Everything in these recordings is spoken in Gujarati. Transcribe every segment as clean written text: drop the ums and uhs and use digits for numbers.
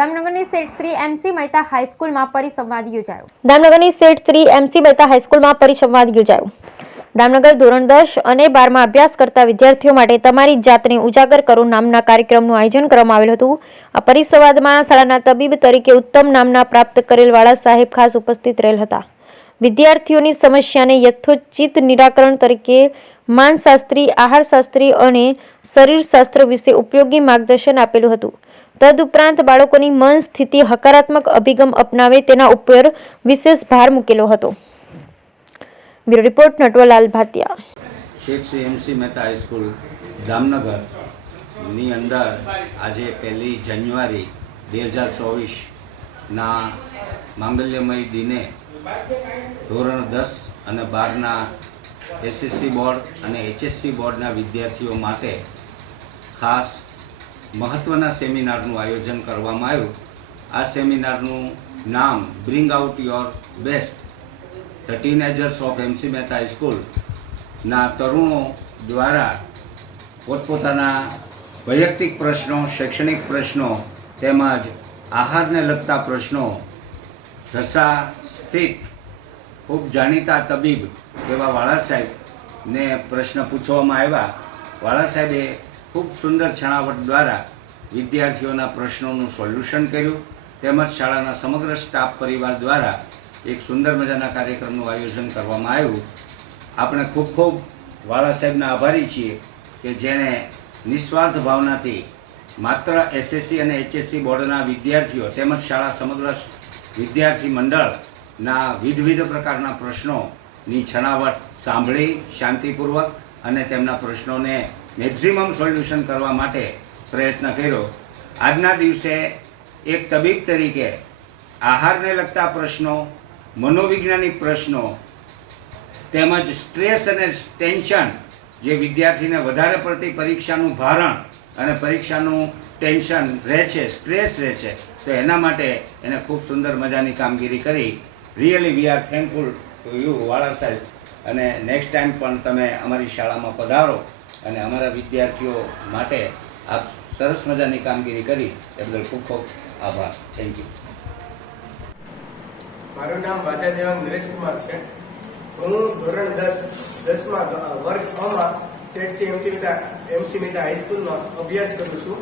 દામનગરની સેઠ શ્રી MC મહેતા હાઈસ્કૂલમાં પરિસંવાદ યોજાયો. દામનગરની સેઠ શ્રી MC મહેતા હાઈસ્કૂલમાં પરિસંવાદ યોજાયો. દામનગર ધોરણ 10 અને 12 માં અભ્યાસ કરતા વિદ્યાર્થીઓ માટે તમારી જાતને ઉજાગર કરો નામના કાર્યક્રમનું આયોજન કરવામાં આવેલ હતું. આ પરિસંવાદમાં શાળાના તબીબ તરીકે ઉત્તમ નામના પ્રાપ્ત કરેલ વાળા સાહેબ ખાસ ઉપસ્થિત રહેલ હતા. વિદ્યાર્થીઓની સમસ્યાને યથોચિત નિરાકરણ તરીકે માનસશાસ્ત્રી, આહારશાસ્ત્રી અને શરીરશાસ્ત્ર વિશે ઉપયોગી માર્ગદર્શન આપેલું હતું. તદુપરાંત બાળકોની મન સ્થિતિ હકારાત્મક અભિગમ અપનાવે તેના ઉપર વિશેષ ભાર મૂકેલો હતો. Bureau report Natwarlal Bhatia. શેઠ શ્રી MC મહેતા હાઈસ્કૂલ દામનગરની અંદર આજે 1 જાન્યુઆરી 2024ના માંગલ્યમય દિને ધોરણ 10 અને 12ના SSC બોર્ડ અને HSC બોર્ડના વિદ્યાર્થીઓ માટે ખાસ મહત્ત્વના સેમિનારનું આયોજન કરવામાં આવ્યું. આ સેમિનારનું નામ bring out your best. The teenagers of MC Mehta હાઈસ્કૂલના તરુણો દ્વારા પોતપોતાના વૈયક્તિક પ્રશ્નો, શૈક્ષણિક પ્રશ્નો તેમજ આહારને લગતા પ્રશ્નો ઢસા સ્થિત ખૂબ જાણીતા તબીબ એવા વાળા સાહેબને પ્રશ્ન પૂછવામાં આવ્યા. વાળા સાહેબે ખૂબ સુંદર છણાવટ દ્વારા વિદ્યાર્થીઓના પ્રશ્નોનું સોલ્યુશન કર્યું તેમજ શાળાના સમગ્ર સ્ટાફ પરિવાર દ્વારા એક સુંદર મજાના કાર્યક્રમનું આયોજન કરવામાં આવ્યું. આપણે ખૂબ ખૂબ વાળા સાહેબના આભારી છીએ કે જેણે નિસ્વાર્થ ભાવનાથી માત્ર SSC અને HSC બોર્ડના વિદ્યાર્થીઓ તેમજ શાળા સમગ્ર વિદ્યાર્થી મંડળના વિવિધ પ્રકારના પ્રશ્નોની છણાવટ સાંભળી શાંતિપૂર્વક અને તેમના પ્રશ્નોને મેક્ઝિમમ સોલ્યુશન કરવા માટે પ્રયત્ન કર્યો. આજના દિવસે એક તબીબ તરીકે આહારને લગતા પ્રશ્નો, મનોવૈજ્ઞાનિક પ્રશ્નો તેમજ સ્ટ્રેસ અને ટેન્શન જે વિદ્યાર્થીને વધારે પડતી પરીક્ષાનું ભારણ અને પરીક્ષાનું ટેન્શન રહે છે, સ્ટ્રેસ રહે છે, તો એના માટે એને ખૂબ સુંદર મજાની કામગીરી કરી. Really we are thankful to you વાળા સાહેબ. અને નેક્સ્ટ ટાઈમ પણ તમે અમારી શાળામાં પધારો અને અમારા વિદ્યાર્થીઓ માટે આપ સરસ મજાની કામગીરી કરી એ બદલ ખૂબ ખૂબ આભાર. Thank you. મારું નામ વાજા દેવાંગ નરેશકુમાર છે. હું ધોરણ 10માં વર્ગ 6માં શેઠ શ્રી MC મહેતા હાઈસ્કૂલમાં અભ્યાસ કરું છું.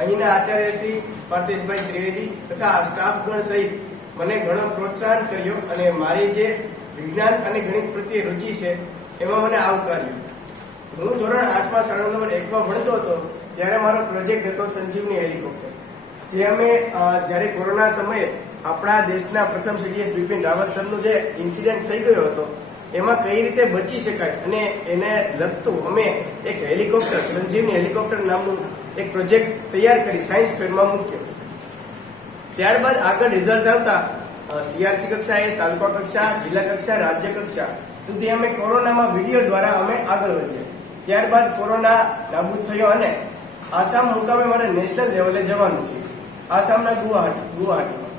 અહીંના આચાર્ય શ્રી પાર્થેશભાઈ ત્રિવેદી તથા સ્ટાફગણ સહિત મને ઘણો પ્રોત્સાહન કર્યો અને મારી જે વિજ્ઞાન અને ગણિત પ્રત્યે રુચિ છે એમાં મને આવકાર્યું. હું ધોરણ 8માં શાળા નંબર 1માં ભણતો હતો ત્યારે મારો પ્રોજેક્ટ હતો સંજીવની હેલિકોપ્ટર, જે અમે જ્યારે કોરોના સમયે આપણા દેશના પ્રથમ CDS બિપિન રાવત સરનું જે ઇન્સિડન્ટ થઈ ગયો હતો એમાં કઈ રીતે બચી શકાય અને એને લગતું અમે એક હેલિકોપ્ટર, સંજીવની હેલિકોપ્ટર નામનું એક પ્રોજેક્ટ તૈયાર કરી સાયન્સ ફેરમાં મૂક્યો. ત્યારબાદ આગળ રિઝલ્ટ આવતા CRC કક્ષાએ, તાલુકા કક્ષા, જિલ્લા કક્ષા, રાજ્ય કક્ષા સુધી અમે કોરોનામાં વિડીયો દ્વારા અમે આગળ વધ્યા. ત્યારબાદ કોરોના નાબૂદ થયો અને આસામ મુકામે મારે નેશનલ લેવલે જવાનું થયું. આસામના ગુવાહાટીમાં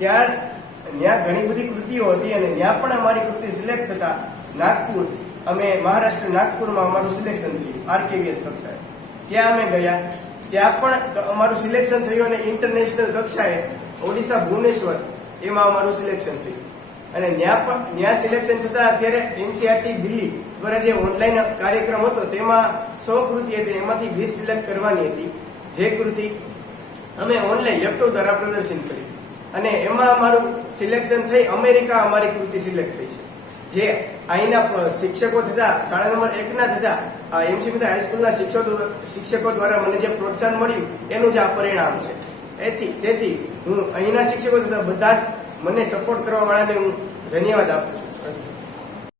ત્યાં ઘણી બધી કૃતિઓ હતી અને ત્યાં પણ અમારી કૃતિ સિલેક્ટ થતા નાગપુર, અમે મહારાષ્ટ્ર નાગપુરમાં અમારું સિલેક્શન થયું RKVS કક્ષાએ. ત્યાં અમે ગયા, ત્યાં પણ અમારું સિલેક્શન થયું અને ઇન્ટરનેશનલ કક્ષાએ ઓડિશા ભુવનેશ્વર એમાં અમારું સિલેક્શન થયું. અને ત્યાં સિલેક્શન થતા અત્યારે NCERT દિલ્હી દ્વારા જે ઓનલાઈન કાર્યક્રમ હતો તેમાં 100 કૃતિ હતી, એમાંથી 20 સિલેક્ટ કરવાની હતી. જે કૃતિ અમે ઓનલાઈન લેપટોપ દ્વારા પ્રદર્શન કરી અને એમાં અમારું સિલેક્શન થઈ અમેરિકા અમારી કૃતિ સિલેક્ટ થઈ છે. જે અહીંના શિક્ષકો થતા શાળા નંબર 1ના થતા MC મહેતા હાઈસ્કૂલના શિક્ષકો દ્વારા મને જે પ્રોત્સાહન મળ્યું એનું જ આ પરિણામ છે. તેથી હું અહીંના શિક્ષકો થતા બધા જ મને સપોર્ટ કરવા વાળાને હું ધન્યવાદ આપું છું.